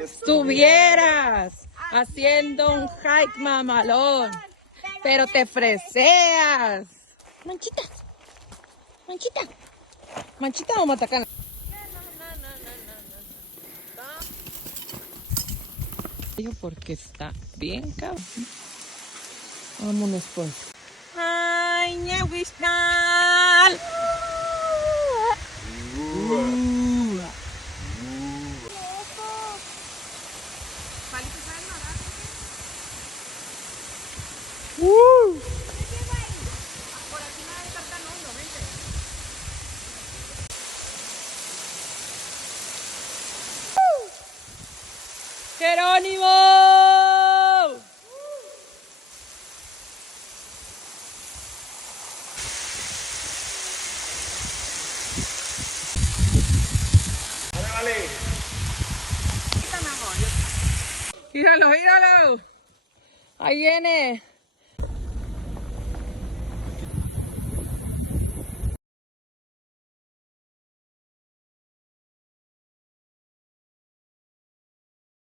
estuvieras haciendo un hike mamalón, pero te freseas. Manchita, manchita, manchita o matacana. Porque está bien cabrón. Vámonos pues. Ay, ñahuispal. ¡Jerónimo! Vale. Míralo, míralo. Ahí viene.